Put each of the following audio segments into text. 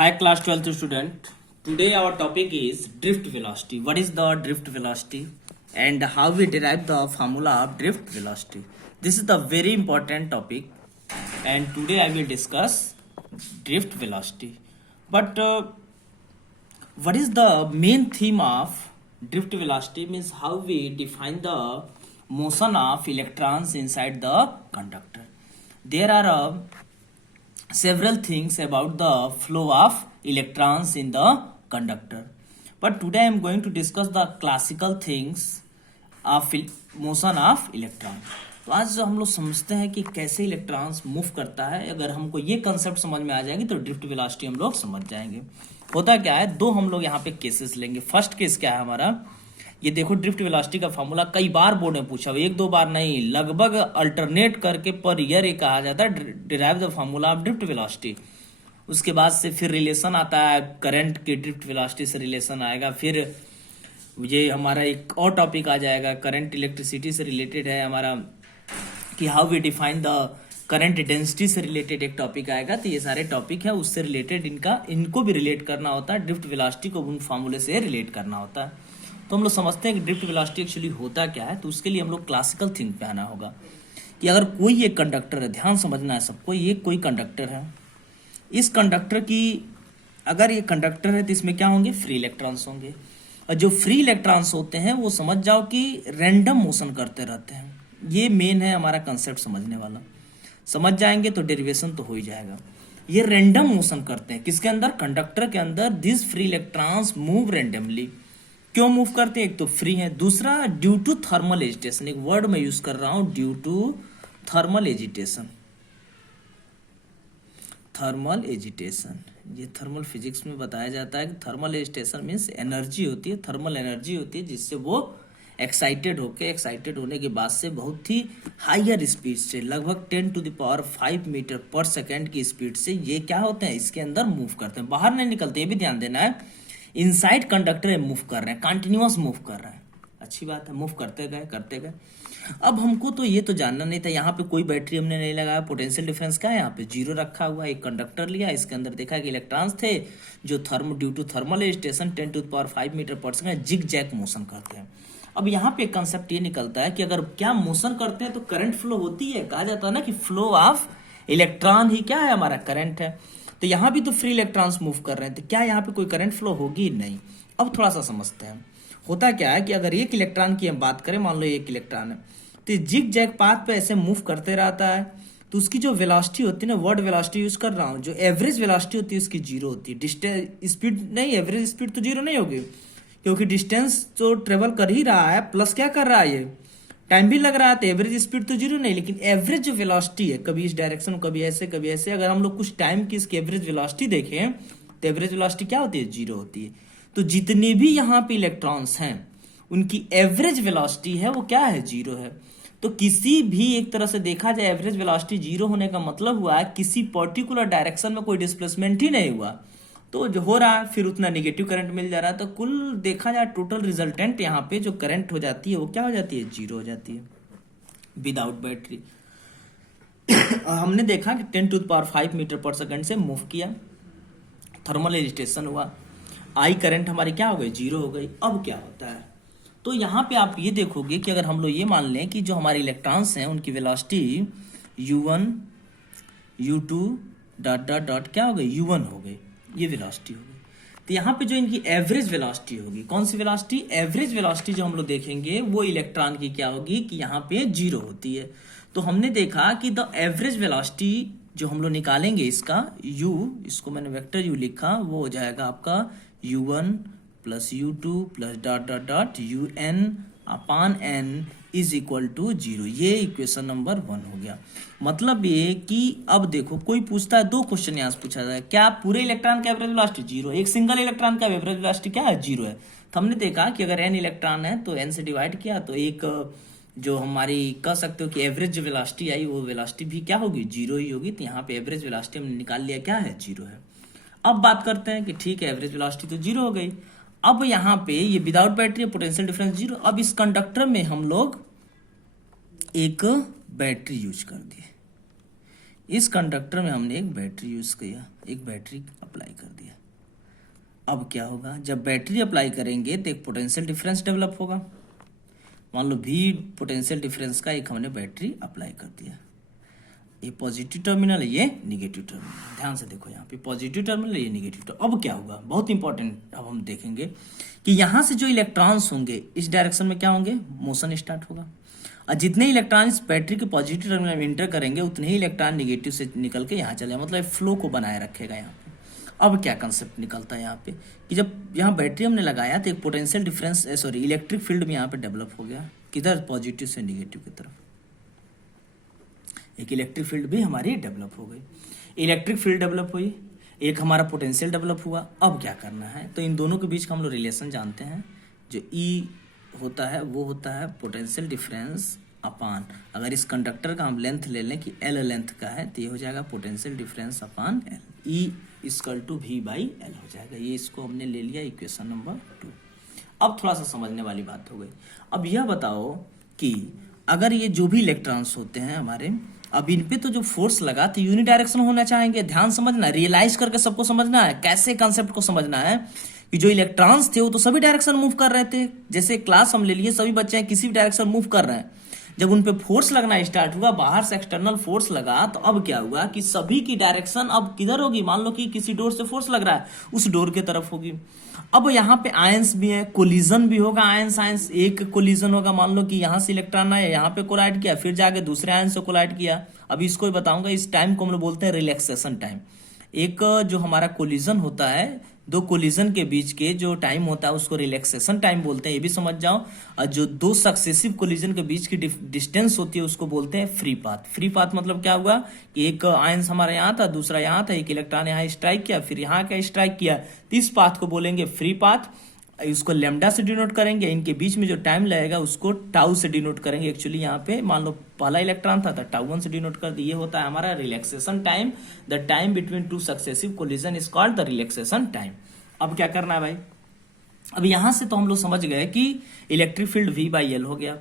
Hi class 12th student. Today our topic is drift velocity. What is the drift velocity and how we derive the formula of drift velocity. This is the very important topic and today I will discuss drift velocity. But what is the main theme of drift velocity means how we define the motion of electrons inside the conductor. There are several things about the flow of electrons in the conductor, but today I am going to discuss the classical things of motion of electron. तो आज जो हम लोग समझते हैं कि कैसे electrons move करता है, अगर हमको ये कंसेप्ट समझ में आ जाएगी तो ड्रिफ्ट वेलोसिटी हम लोग समझ जाएंगे. होता क्या है, दो हम लोग यहाँ पे केसेस लेंगे. फर्स्ट केस क्या है हमारा, ये देखो ड्रिफ्ट वेलोसिटी का फॉर्मूला कई बार बोर्ड में पूछा, एक दो बार नहीं, लगभग अल्टरनेट करके पर ईयर ये कहा जाता है derive the formula of drift velocity. उसके बाद से फिर रिलेशन आता है, करंट की ड्रिफ्ट वेलोसिटी से रिलेशन आएगा. फिर ये हमारा एक और टॉपिक आ जाएगा, करंट इलेक्ट्रिसिटी से रिलेटेड है हमारा, कि how we define the current density से रिलेटेड एक टॉपिक आएगा. तो ये सारे टॉपिक है, उससे रिलेटेड इनको भी रिलेट करना होता है, ड्रिफ्ट वेलोसिटी को उन फॉर्मूले से रिलेट करना होता है. तो हम लोग समझते हैं कि ड्रिफ्ट वेलोसिटी एक्चुअली होता क्या है. तो उसके लिए हम लोग क्लासिकल थिंक पे आना होगा कि अगर कोई एक कंडक्टर है, ध्यान समझना है सबको, ये कोई कंडक्टर है, इस कंडक्टर की अगर ये कंडक्टर है तो इसमें क्या होंगे, फ्री इलेक्ट्रॉन्स होंगे. और जो फ्री इलेक्ट्रॉन्स होते हैं वो समझ जाओ कि रैंडम मोशन करते रहते हैं. ये मेन है हमारा कंसेप्ट समझने वाला. समझ जाएंगे तो डेरिवेशन तो हो ही जाएगा. ये रैंडम मोशन करते हैं किसके अंदर, कंडक्टर के अंदर. This free electrons move randomly. क्यों मूव करते हैं, एक तो फ्री है, दूसरा ड्यू टू थर्मल एजिटेशन. एक वर्ड मैं यूज कर रहा हूं, due to thermal agitation. Thermal agitation ये थर्मल फिजिक्स में बताया जाता है कि थर्मल एजिटेशन मीन्स एनर्जी होती है, थर्मल एनर्जी होती है, जिससे वो एक्साइटेड होने के बाद से बहुत ही हायर स्पीड से, लगभग 10⁵ मीटर पर सेकेंड की स्पीड से ये क्या होते हैं, इसके अंदर मूव करते हैं, बाहर नहीं निकलते. ये भी ध्यान देना है, इनसाइड कंडक्टर मूव कर रहे हैं, कंटिन्यूअस मूव कर रहे हैं. अच्छी बात है, मूव करते गए. अब हमको तो ये तो जानना नहीं था, यहाँ पे कोई बैटरी हमने नहीं लगाया, पोटेंशियल डिफरेंस क्या है, यहाँ पे 0 रखा हुआ है. एक कंडक्टर लिया, इसके अंदर देखा कि इलेक्ट्रॉन्स थे जो due to thermal agitation 10⁵ metre पर सेकेंड जिग जैग मोशन करते हैं. अब यहाँ पे एक कंसेप्ट ये निकलता है कि अगर क्या मोशन करते हैं तो करंट फ्लो होती है. कहा जाता है ना कि फ्लो ऑफ इलेक्ट्रॉन ही क्या है, हमारा करंट है. तो यहाँ भी तो फ्री इलेक्ट्रॉन्स मूव कर रहे हैं, तो क्या यहाँ पे कोई करंट फ्लो होगी, नहीं. अब थोड़ा सा समझते हैं. होता क्या है कि अगर एक इलेक्ट्रॉन की हम बात करें, मान लो एक इलेक्ट्रॉन है, तो जिग जैग पाथ पे ऐसे मूव करते रहता है, तो उसकी जो वेलोसिटी होती है ना, वर्ड वेलोसिटी यूज कर रहा हूँ, जो एवरेज वेलोसिटी होती है उसकी 0 होती है. डिस्टेंस स्पीड नहीं, एवरेज स्पीड तो 0 नहीं होगी, क्योंकि डिस्टेंस तो ट्रेवल कर ही रहा है, प्लस क्या कर रहा है, ये टाइम भी लग रहा है, तो एवरेज स्पीड तो 0 नहीं. लेकिन एवरेज जो वेलोसिटी है, कभी इस डायरेक्शन में, कभी ऐसे, अगर हम लोग कुछ टाइम की इसकी एवरेज वेलोसिटी देखें तो एवरेज वेलोसिटी क्या होती है, 0 होती है. तो जितने भी यहाँ पे इलेक्ट्रॉन्स हैं उनकी एवरेज वेलोसिटी है वो क्या है, 0 है. तो किसी भी एक तरह से देखा जाए, एवरेज वेलोसिटी 0 होने का मतलब हुआ है किसी पर्टिकुलर डायरेक्शन में कोई डिस्प्लेसमेंट ही नहीं हुआ, तो जो हो रहा है फिर उतना नेगेटिव करंट मिल जा रहा है. तो कुल देखा जाए टोटल रिजल्टेंट यहाँ पे जो करंट हो जाती है वो क्या हो जाती है, 0 हो जाती है विदाउट बैटरी. और हमने देखा कि 10⁵ मीटर पर सेकेंड से मूव किया, थर्मल एजिटेशन हुआ, आई करंट हमारी क्या हो गई, 0 हो गई. अब क्या होता है, तो यहाँ पे आप ये देखोगे कि अगर हम लोग ये मान लें कि जो हमारे इलेक्ट्रॉन्स हैं उनकी वेलोसिटी u1 u2 डॉट क्या हो गई, u1 हो गई, ये वेलोसिटी हो गई. तो यहाँ पे जो इनकी एवरेज वेलोसिटी होगी, कौन सी वेलोसिटी, एवरेज वेलोसिटी जो हम लोग देखेंगे वो इलेक्ट्रॉन की क्या होगी कि यहाँ पे 0 होती है. तो हमने देखा कि द एवरेज वेलोसिटी जो हम लोग निकालेंगे, इसका u, इसको मैंने वेक्टर u लिखा, वो हो जाएगा आपका u1 plus u2 plus dot un/n is equal to 0. ये इक्वेशन नंबर 1 हो गया. मतलब ये कि अब देखो कोई पूछता है, 2 क्वेश्चन यहाँ से पूछा जाए, क्या पूरे इलेक्ट्रॉन का एवरेज वेलोसिटी 0, एक सिंगल इलेक्ट्रॉन का एवरेज वेलोसिटी क्या है, 0 है. तो हमने देखा कि अगर n इलेक्ट्रॉन है तो n से डिवाइड किया, तो एक जो हमारी कह सकते हो कि एवरेज जो वेलोसिटी आई वो वेलोसिटी भी क्या होगी, 0 ही होगी. तो यहाँ पे एवरेज वेलोसिटी हमने निकाल लिया, क्या है, 0 है. अब बात करते हैं कि ठीक है, एवरेज वेलोसिटी तो 0 हो गई. अब यहाँ पे ये विदाउट बैटरी, पोटेंशियल डिफरेंस 0. अब इस कंडक्टर में हम लोग एक बैटरी यूज कर दिए, इस कंडक्टर में हमने एक बैटरी यूज किया, एक बैटरी अप्लाई कर दिया. अब क्या होगा, जब बैटरी अप्लाई करेंगे तो एक पोटेंशियल डिफरेंस डेवलप होगा। मान लो भी पोटेंशियल डिफरेंस का एक हमने बैटरी अप्लाई कर दिया, ये पॉजिटिव टर्मिनल है, ये निगेटिव टर्मिनल। ध्यान से देखो, यहाँ पे पॉजिटिव टर्मिनल है, ये निगेटिव टर्मिनल। अब क्या होगा, बहुत इंपॉर्टेंट, अब हम देखेंगे कि यहाँ से जो इलेक्ट्रॉन्स होंगे इस डायरेक्शन में क्या होंगे, मोशन स्टार्ट होगा। और जितने इलेक्ट्रॉन इस बैटरी के पॉजिटिव टर्मिनल में इंटर करेंगे उतने ही इलेक्ट्रॉन निगेटिव से निकल के यहाँ चले, मतलब फ्लो को बनाए रखेगा यहाँ पे। अब क्या कंसेप्ट निकलता है यहाँ पे कि जब यहाँ बैटरी हमने लगाया तो एक potential difference sorry electric field में यहाँ पे डेवलप हो गया, किधर, पॉजिटिव से निगेटिव की तरफ। एक इलेक्ट्रिक फील्ड भी हमारी डेवलप हो गई, इलेक्ट्रिक फील्ड डेवलप हुई, एक हमारा पोटेंशियल डेवलप हुआ। अब क्या करना है, तो इन दोनों के बीच का हम लोग रिलेशन जानते हैं, जो ई होता है वो होता है पोटेंशियल डिफरेंस अपान, अगर इस कंडक्टर का हम लेंथ ले लें कि एल लेंथ का है तो ये हो जाएगा potential difference upon L, E equal to V by L हो जाएगा। ये इसको हमने ले लिया इक्वेशन नंबर 2। अब थोड़ा सा समझने वाली बात हो गई। अब यह बताओ कि अगर ये जो भी इलेक्ट्रॉन्स होते हैं हमारे, अब इन पे तो जो फोर्स लगा तो यूनिडायरेक्शनल होना चाहेंगे। ध्यान समझना, रियलाइज करके सबको समझना है, कैसे कंसेप्ट को समझना है कि जो इलेक्ट्रॉन्स थे वो तो सभी डायरेक्शन मूव कर रहे थे। जैसे क्लास हम ले लिए, सभी बच्चे हैं किसी भी डायरेक्शन मूव कर रहे हैं। जब उन पे फोर्स लगना स्टार्ट हुआ, बाहर से एक्सटर्नल फोर्स लगा, तो अब क्या हुआ कि सभी की डायरेक्शन अब किधर होगी, मान लो कि किसी डोर से फोर्स लग रहा है उस डोर की तरफ होगी। अब यहाँ पे आयंस भी है, कोलिजन भी होगा, आयंस आयंस एक कोलिजन होगा। मान लो कि यहाँ से इलेक्ट्रॉन आया, यहाँ पे कोलाइड किया, फिर जाके दूसरे आयन से कोलाइड किया। अभी इसको ही बताऊंगा, इस टाइम को हम लोग बोलते हैं रिलैक्सेशन टाइम। एक जो हमारा कोलिजन होता है, दो कोलिजन के बीच के जो टाइम होता है उसको रिलैक्सेशन टाइम बोलते हैं, ये भी समझ जाओ। और जो दो सक्सेसिव कोलिजन के बीच की डिस्टेंस होती है उसको बोलते हैं फ्री पाथ। फ्री पाथ मतलब क्या हुआ कि एक आयन हमारा यहाँ था, दूसरा यहाँ था, एक इलेक्ट्रॉन यहाँ स्ट्राइक किया, फिर यहाँ क्या स्ट्राइक किया, तो इस पाथ को बोलेंगे फ्री पाथ। इसको लैम्डा से डिनोट करेंगे, इनके बीच में जो टाइम लगेगा उसको टाउ से डिनोट करेंगे। एक्चुअली यहाँ पे मान लो पहला इलेक्ट्रॉन था तो टाउ 1 से डिनोट कर दिए। ये होता है हमारा relaxation time. The time between two successive collision is called the relaxation time. अब क्या करना है भाई, अब यहां से तो हम लोग समझ गए कि electric field V by L हो गया,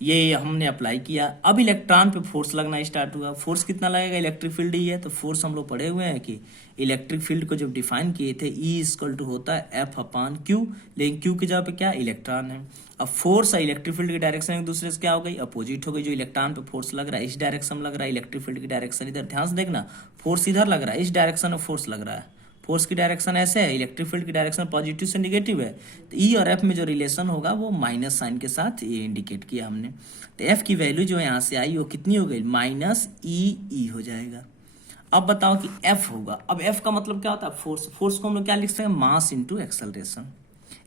ये हमने अप्लाई किया। अब इलेक्ट्रॉन पे फोर्स लगना स्टार्ट हुआ। फोर्स कितना लगेगा, इलेक्ट्रिक फील्ड ही है तो फोर्स हम लोग पढ़े हुए हैं कि इलेक्ट्रिक फील्ड को जब डिफाइन किए थे E इक्वल टू होता है F अपान Q, लेकिन Q की जगह पे क्या इलेक्ट्रॉन है। अब फोर्स और इलेक्ट्रिक फील्ड की डायरेक्शन एक दूसरे से क्या हो गई, अपोजिट हो गई। जो इलेक्ट्रॉन पे फोर्स लग रहा है इस डायरेक्शन में लग रहा है, इलेक्ट्रिक फील्ड की डायरेक्शन इधर। ध्यान से देखना, फोर्स इधर लग रहा है, इस डायरेक्शन में फोर्स लग रहा है, फोर्स की डायरेक्शन ऐसे है, इलेक्ट्रिक फील्ड की डायरेक्शन पॉजिटिव से निगेटिव है। तो ई और एफ में जो रिलेशन होगा वो माइनस साइन के साथ ये इंडिकेट किया हमने। तो एफ की वैल्यू जो यहाँ से आई वो कितनी हो गई, माइनस ई हो जाएगा। अब बताओ कि एफ होगा। अब एफ का मतलब क्या होता है, फोर्स। फोर्स को हम लोग क्या लिख सकते हैं, मास इंटू एक्सेलरेशन।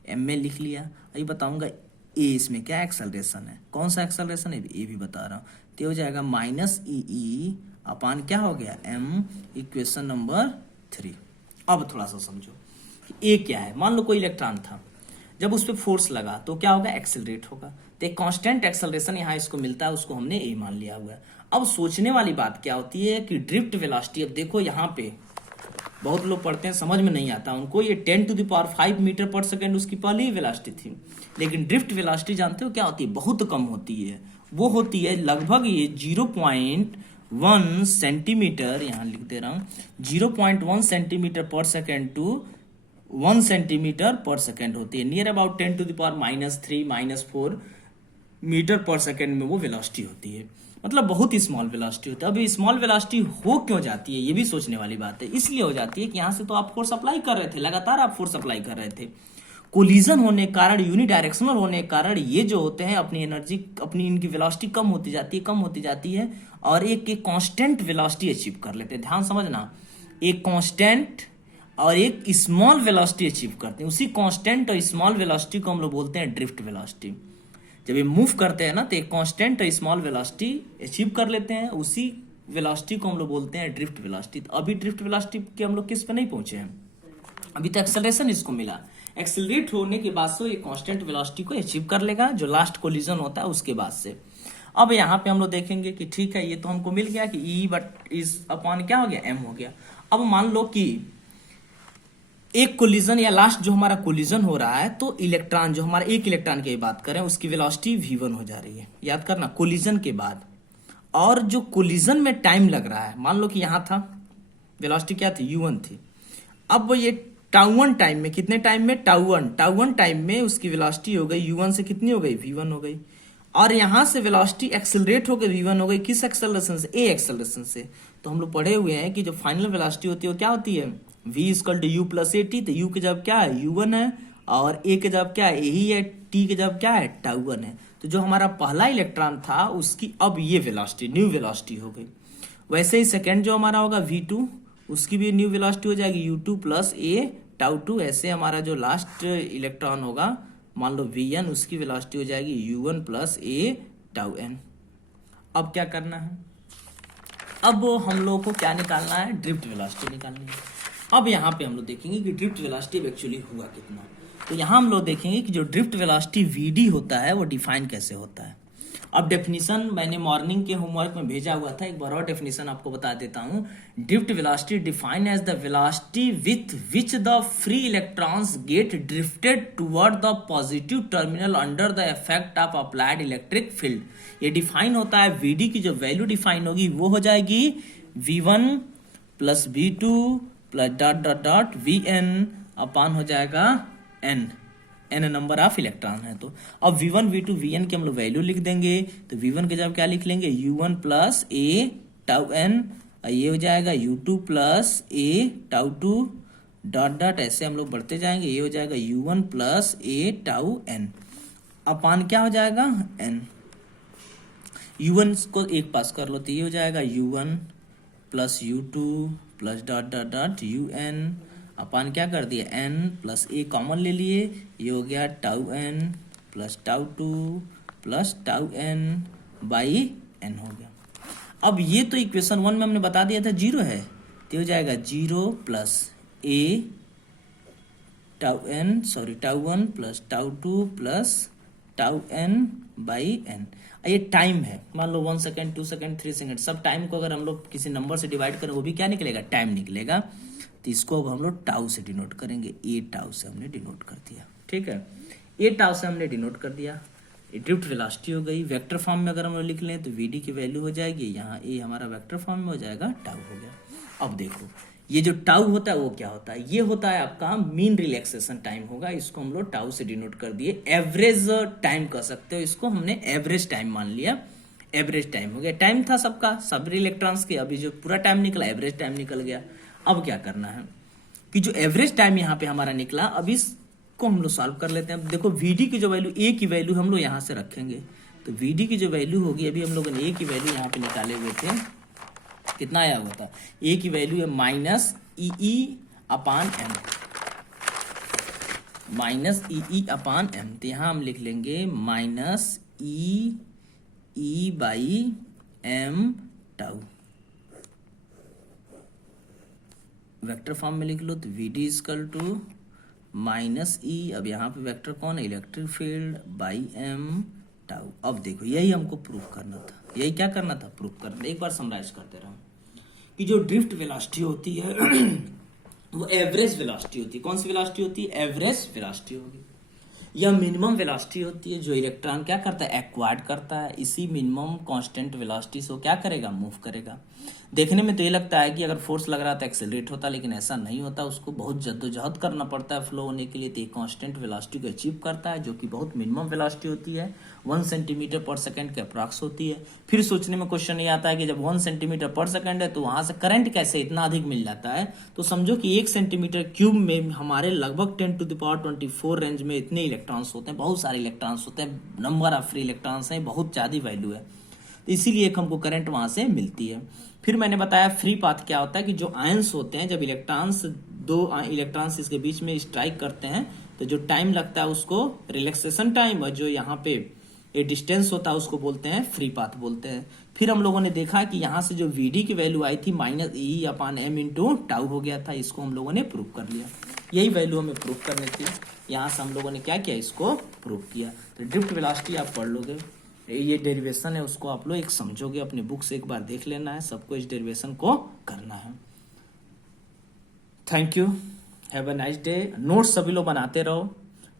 एम में लिख लिया। अभी बताऊंगा ए इसमें क्या एक्सेलरेशन है, कौन सा एक्सेलरेशन है ये भी बता रहा हूँ। तो हो जाएगा माइनस ई अपान क्या हो गया एम, इक्वेशन नंबर 3। अब थोड़ा सा समझो कि ए क्या है। मान लो कोई इलेक्ट्रॉन था, जब उस पर फोर्स लगा तो क्या होगा, एक्सेलरेट होगा। तो एक कांस्टेंट एक्सेलरेशन यहाँ इसको मिलता है, उसको हमने ए मान लिया हुआ है। अब सोचने वाली बात क्या होती है कि ड्रिफ्ट वेलोसिटी। अब देखो यहाँ पे बहुत लोग पढ़ते हैं, समझ में नहीं आता उनको, ये 10⁵ मीटर पर सेकेंड उसकी पहली ही वेलोसिटी थी। लेकिन ड्रिफ्ट वेलोसिटी जानते हो क्या होती है, बहुत कम होती है। वो होती है लगभग ये 0.1 सेंटीमीटर, यहाँ लिख दे रहा हूँ 0.1 सेंटीमीटर पर सेकेंड टू 1 सेंटीमीटर पर सेकेंड होती है। नियर अबाउट 10⁻³ -4 मीटर पर सेकेंड में वो वेलोसिटी होती है, मतलब बहुत ही स्मॉल वेलोसिटी होती है। अभी स्मॉल वेलोसिटी हो क्यों जाती है, ये भी सोचने वाली बात है। इसलिए हो जाती है कि यहाँ से तो आप फोर्स अप्लाई कर रहे थे, लगातार आप फोर्स अप्लाई कर रहे थे। कोलिजन होने के कारण, यूनिडायरेक्शनल होने के कारण ये जो होते हैं अपनी एनर्जी, अपनी इनकी वेलोसिटी कम होती जाती है और एक कांस्टेंट वेलोसिटी अचीव कर लेते हैं। ध्यान समझना, एक कांस्टेंट और एक स्मॉल वेलोसिटी अचीव करते हैं। उसी कांस्टेंट और स्मॉल वेलोसिटी को हम लोग बोलते हैं ड्रिफ्ट वेलोसिटी। जब ये मूव करते हैं ना तो एक कांस्टेंट और स्मॉल वेलोसिटी अचीव कर लेते हैं, उसी वेलोसिटी को हम लोग बोलते हैं ड्रिफ्ट वेलोसिटी। तो अभी ड्रिफ्ट वेलोसिटी के हम लोग किस पे नहीं पहुंचे हैं, अभी तो एक्सेलरेशन इसको मिला। एक्सेलरेट होने के बाद से ये कांस्टेंट वेलोसिटी को अचीव कर लेगा, जो लास्ट कोलिजन होता है उसके बाद से। अब यहाँ पे हम लोग देखेंगे कि ठीक है, ये तो हमको मिल गया कि ई बट इज अपॉन क्या हो गया, एम हो गया। अब मान लो कि एक कोलिजन या लास्ट जो हमारा कोलिजन हो रहा है, तो इलेक्ट्रॉन जो हमारा एक इलेक्ट्रॉन की बात करें उसकी वेलोसिटी v1 हो जा रही है। याद करना, कोलिजन के बाद। और जो कोलिजन में टाइम लग रहा है, मान लो कि यहाँ था वेलोसिटी क्या थी, u1 थी। अब ये टाउ1 टाइम में, कितने टाइम में, टाउ1 टाइम में उसकी वेलोसिटी हो गई u1 से कितनी हो गई, v1 हो गई। और यहां से वेलोसिटी एक्सेलरेट होकर v1 हो गई, किस एक्सेलरेशन से, a एक्सेलरेशन से। तो हम लोग पढ़े हुए हैं कि जो फाइनल वेलोसिटी होती है वो क्या होती है, v equal to u plus a t. तो u के जब क्या है, u1 है, और a के जब क्या है, a ही है, t के जब क्या है, टाउ1 है। तो जो हमारा पहला इलेक्ट्रॉन था उसकी अब ये वेलोसिटी, न्यू वेलोसिटी हो गई। वैसे ही सेकेंड जो हमारा होगा v2, उसकी भी न्यू वेलोसिटी हो जाएगी u2 प्लस ए टाउ2। ऐसे हमारा जो लास्ट इलेक्ट्रॉन होगा, मान लो vn, उसकी वेलोसिटी हो जाएगी u1 प्लस ए टाउ n। अब क्या करना है, अब हम लोग को क्या निकालना है, ड्रिफ्ट वेलोसिटी निकालनी है। अब यहाँ पे हम लोग देखेंगे कि ड्रिफ्ट वेलोसिटी एक्चुअली हुआ कितना। तो यहाँ हम लोग देखेंगे कि जो ड्रिफ्ट वेलोसिटी vd होता है वो डिफाइन कैसे होता है। अब डेफिनेशन मैंने मॉर्निंग के होमवर्क में भेजा हुआ था, एक बार और डेफिनेशन आपको बता देता हूं। Drift velocity defined as the velocity with which the free electrons get drifted toward the positive terminal under the effect of applied electric field. ये डिफाइन होता है, vd की जो वैल्यू डिफाइन होगी वो हो जाएगी v1 plus v2 plus dot dot dot vn अपान हो जाएगा n नंबर ऑफ इलेक्ट्रॉन है। तो अब v1 v2 vn की हम लोग वैल्यू लिख देंगे। तो v1 के जब क्या लिख लेंगे, u1 प्लस ए टाउ n, ये हो जाएगा u2 प्लस ए टाउ2 डॉट डॉट, ऐसे हम लोग बढ़ते जाएंगे, ये हो जाएगा u1 प्लस ए टाउ n अपान क्या हो जाएगा n। u1 को एक पास कर लो तो ये हो जाएगा u1 plus u2 plus dot dot dot un अपान क्या कर दिया n प्लस ए कॉमन ले लिए, ये हो गया टाउ n प्लस टाउ2 plus tau n by n हो गया। अब ये तो इक्वेशन 1 में हमने बता दिया था जीरो है, तो हो जाएगा 0 प्लस ए टाउ1 प्लस टाउ2 plus tau n by n। ये टाइम है, मान लो 1 सेकेंड 2 सेकेंड 3 सेकेंड, सब टाइम को अगर हम लोग किसी नंबर से डिवाइड करें वो भी क्या निकलेगा, टाइम निकलेगा। तो इसको अब हम लोग टाउ से डिनोट करेंगे, ए टाउ से हमने डिनोट कर दिया, ठीक है, ए टाउ से हमने डिनोट कर दिया। ड्रिफ्ट वेलोसिटी हो गई। वेक्टर फॉर्म में अगर हम लोग लिख लें तो vd की वैल्यू हो जाएगी, यहाँ ए हमारा वेक्टर फॉर्म में हो जाएगा, टाउ हो गया। अब देखो ये जो टाउ होता है वो क्या होता है, ये होता है आपका मीन रिलैक्सेशन टाइम होगा, इसको हम लोग टाउ से डिनोट कर दिए। एवरेज टाइम कह सकते हो इसको, हमने एवरेज टाइम मान लिया, एवरेज टाइम हो गया। टाइम था सबका, सब इलेक्ट्रॉन्स के, अभी जो पूरा टाइम निकला एवरेज टाइम निकल गया। अब क्या करना है कि जो एवरेज टाइम यहाँ पे हमारा निकला, अब इसको हम लोग सॉल्व कर लेते हैं। अब देखो vd की जो वैल्यू, ए की वैल्यू हम लोग यहाँ से रखेंगे, तो vd की जो वैल्यू होगी, अभी हम लोगों ने ए की वैल्यू यहाँ पे निकाले हुए थे, कितना आया हुआ था, ए की वैल्यू है minus e upon m, minus e upon m. तो यहाँ हम लिख लेंगे minus e by m tau, vector form में लिख लो तो vd equal to minus e, अब यहाँ पे वेक्टर कौन है, electric field, by m tau. अब देखो यही हमको प्रूफ करना था, यही क्या करना था, प्रूफ करना। एक बार समराइज करते रहो कि जो ड्रिफ्ट वेलोसिटी होती है वो एवरेज वेलोसिटी होती है। कौन सी वेलोसिटी होती है, एवरेज वेलोसिटी होगी। यह मिनिमम वेलोसिटी होती है जो इलेक्ट्रॉन क्या करता है, एक्वायर्ड करता है, इसी मिनिमम कांस्टेंट वेलोसिटी से वो क्या करेगा, मूव करेगा। देखने में तो ये लगता है कि अगर फोर्स लग रहा था एक्सेलरेट होता, लेकिन ऐसा नहीं होता, उसको बहुत जद्दोजहद करना पड़ता है फ्लो होने के लिए। तो ये कांस्टेंट वेलोसिटी को अचीव करता है, जो कि बहुत मिनिमम वेलोसिटी होती है, 1 सेंटीमीटर पर सेकंड के अप्रॉक्स होती है। फिर सोचने में क्वेश्चन ये आता है कि जब 1 सेंटीमीटर पर सेकंड है तो वहां से करंट कैसे इतना अधिक मिल जाता है। तो समझो कि 1 सेंटीमीटर क्यूब में हमारे लगभग 10 टू द पावर 24 रेंज में इतने इलेक्ट्रॉन्स होते हैं, बहुत सारे इलेक्ट्रॉन्स होते हैं, नंबर ऑफ फ्री इलेक्ट्रॉन्स हैं, बहुत ज्यादा वैल्यू है, तो इसीलिए हमको करंट वहां से मिलती है। फिर मैंने बताया फ्री पाथ क्या होता है कि जो आयंस होते हैं, जब इलेक्ट्रॉन्स, दो इलेक्ट्रॉन्स इसके बीच में स्ट्राइक करते हैं तो जो टाइम लगता है उसको रिलैक्सेशन टाइम, और जो यहाँ पे ये डिस्टेंस होता है उसको बोलते हैं फ्री पाथ बोलते हैं। फिर हम लोगों ने देखा कि यहाँ से जो vd की वैल्यू आई थी minus e upon M into tau हो गया था, इसको हम लोगों ने प्रूव कर लिया। यही वैल्यू हमें प्रूव करनी थी, यहाँ से हम लोगों ने क्या किया, इसको प्रूव किया। तो ड्रिफ्ट वेलोसिटी आप पढ़ लोगे, ये डेरिवेशन है उसको आप लोग एक समझोगे, अपने बुक से एक बार देख लेना है, सबको इस डेरिवेशन को करना है। Thank you, have a nice day. Notes सभी लोग बनाते रहो,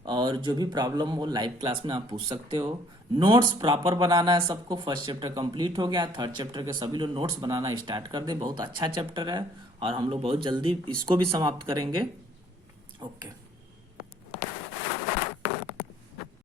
और जो भी प्रॉब्लम हो लाइव क्लास में आप पूछ सकते हो। नोट्स प्रॉपर बनाना है सबको। फर्स्ट चैप्टर कंप्लीट हो गया, थर्ड चैप्टर के सभी लोग नोट्स बनाना स्टार्ट कर दे। बहुत अच्छा चैप्टर है और हम लोग बहुत जल्दी इसको भी समाप्त करेंगे। ओके।